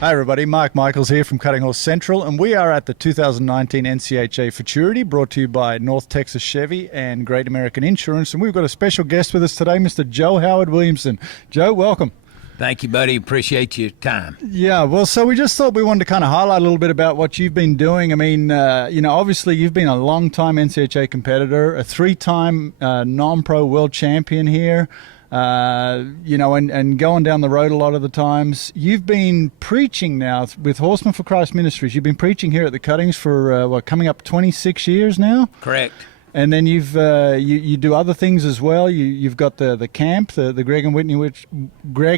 Hi everybody, Mark Michaels here from Cutting Horse Central, and we are at the 2019 NCHA Futurity, brought to you by North Texas Chevy and Great American Insurance. And we've got a special guest with us today, Mr. Joe Howard Williamson. Joe, welcome. Thank you, buddy. Appreciate your time. Yeah, well, so we just thought we wanted to kind of highlight a little bit about what you've been doing. I mean, obviously you've been a long-time NCHA competitor, a three-time non-pro world champion here. And going down the road a lot of the times. You've been preaching now with Horsemen for Christ Ministries. You've been preaching here at the Cuttings for, coming up 26 years now? Correct. And then you do other things as well. You've got the camp, the Greg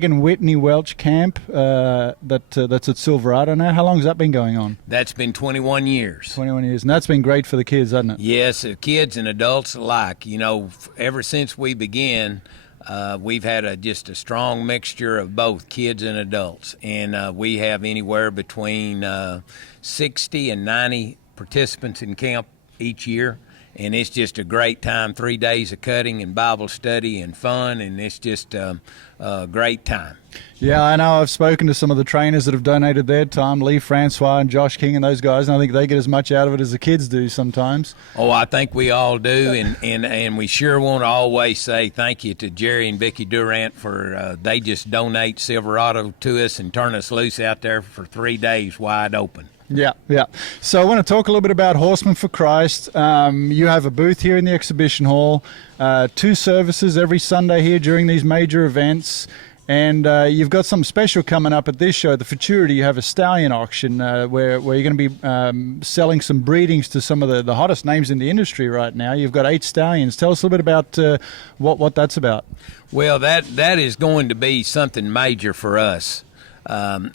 and Whitney Welch camp that's at Silverado now. How long has that been going on? That's been 21 years. 21 years, and that's been great for the kids, hasn't it? Yes, kids and adults alike. You know, ever since we began, we've had just a strong mixture of both kids and adults, and we have anywhere between 60 and 90 participants in camp each year. And it's just a great time, 3 days of cutting and Bible study and fun, and it's just a great time. Yeah, I know. I've spoken to some of the trainers that have donated their time, Lee Francois and Josh King and those guys, and I think they get as much out of it as the kids do sometimes. Oh, I think we all do, and we sure want to always say thank you to Jerry and Vicki Durant for they just donate Silverado to us and turn us loose out there for 3 days wide open. Yeah. So I want to talk a little bit about Horsemen for Christ. You have a booth here in the exhibition hall, 2 services every Sunday here during these major events, and you've got something special coming up at this show, the Futurity. You have a stallion auction where you're going to be selling some breedings to some of the hottest names in the industry right now. You've got 8 stallions. Tell us a little bit about what that's about. Well, that is going to be something major for us.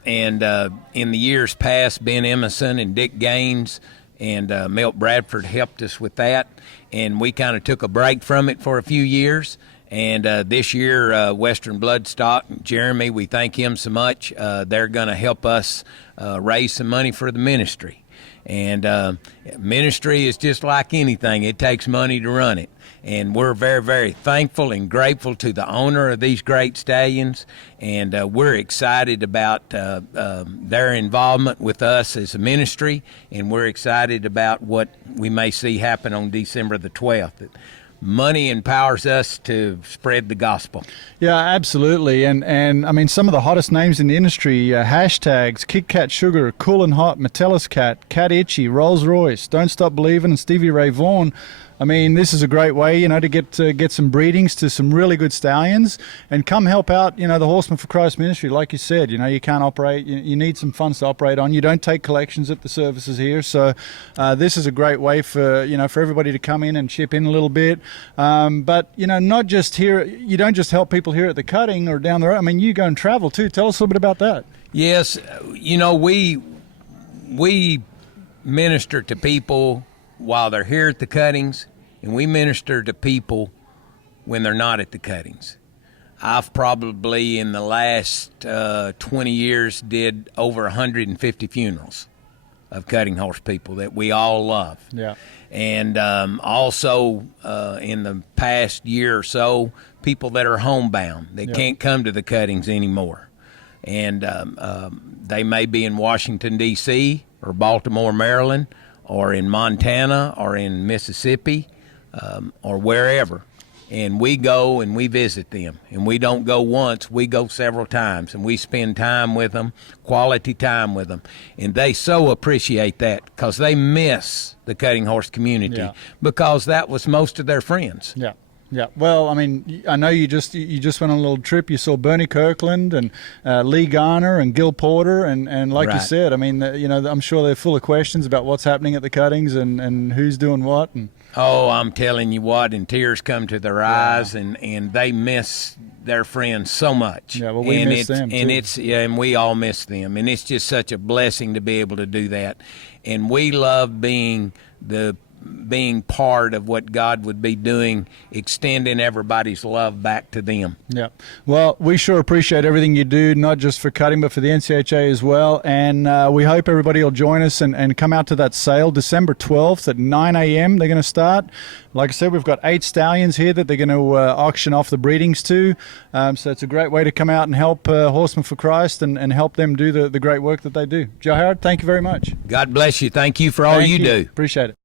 In the years past, Ben Emerson and Dick Gaines and Milt Bradford helped us with that, and we kind of took a break from it for a few years. And this year, Western Bloodstock, Jeremy, we thank him so much. They're going to help us raise some money for the ministry. And ministry is just like anything. It takes money to run it. And we're very, very thankful and grateful to the owner of these great stallions. And we're excited about their involvement with us as a ministry. And we're excited about what we may see happen on December the 12th. Money empowers us to spread the gospel. Yeah, absolutely. And I mean, some of the hottest names in the industry, hashtags, Kit Kat Sugar, Cool and Hot, Metellus Cat, Cat Itchy, Rolls Royce, Don't Stop Believin', and Stevie Ray Vaughan. I mean, this is a great way, to get some breedings to some really good stallions and come help out, the Horsemen for Christ ministry. Like you said, you can't operate, you need some funds to operate on. You don't take collections at the services here. So this is a great way for everybody to come in and chip in a little bit. But, not just here, you don't just help people here at the cutting or down the road. I mean, you go and travel too. Tell us a little bit about that. Yes, we minister to people while they're here at the cuttings, and we minister to people when they're not at the cuttings. I've probably in the last 20 years did over 150 funerals of cutting horse people that we all love. Yeah. And also in the past year or so, people that are homebound that can't come to the cuttings anymore. And they may be in Washington, D.C. or Baltimore, Maryland, or in Montana or in Mississippi or wherever. And we go and we visit them. And we don't go once, we go several times. And we spend time with them, quality time with them. And they so appreciate that because they miss the cutting horse community because that was most of their friends. Yeah. Yeah, well, I mean, I know you just went on a little trip. You saw Bernie Kirkland and Lee Garner and Gil Porter, and like you said, I mean, I'm sure they're full of questions about what's happening at the cuttings and who's doing what. And oh, I'm telling you what, and tears come to their eyes, and they miss their friends so much. Yeah, well, we miss them too. And we all miss them, and it's just such a blessing to be able to do that. And we love being being part of what God would be doing, extending everybody's love back to them. Yeah. Well, we sure appreciate everything you do, not just for cutting, but for the NCHA as well. And we hope everybody will join us and come out to that sale December 12th at 9 a.m. They're going to start. Like I said, we've got 8 stallions here that they're going to auction off the breedings to. So it's a great way to come out and help Horsemen for Christ and help them do the great work that they do. Joe Howard, thank you very much. God bless you. Thank you for all Thank you do. Appreciate it.